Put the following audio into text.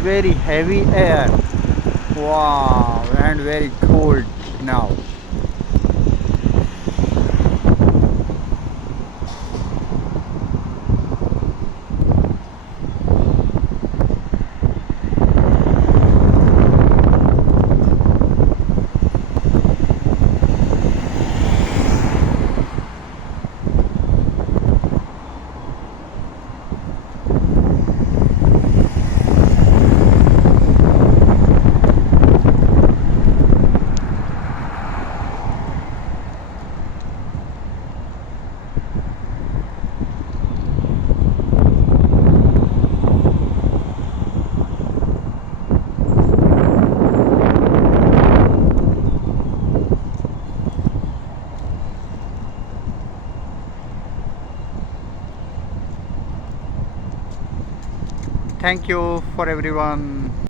very heavy air. Wow, and very cold now. Thank you for everyone.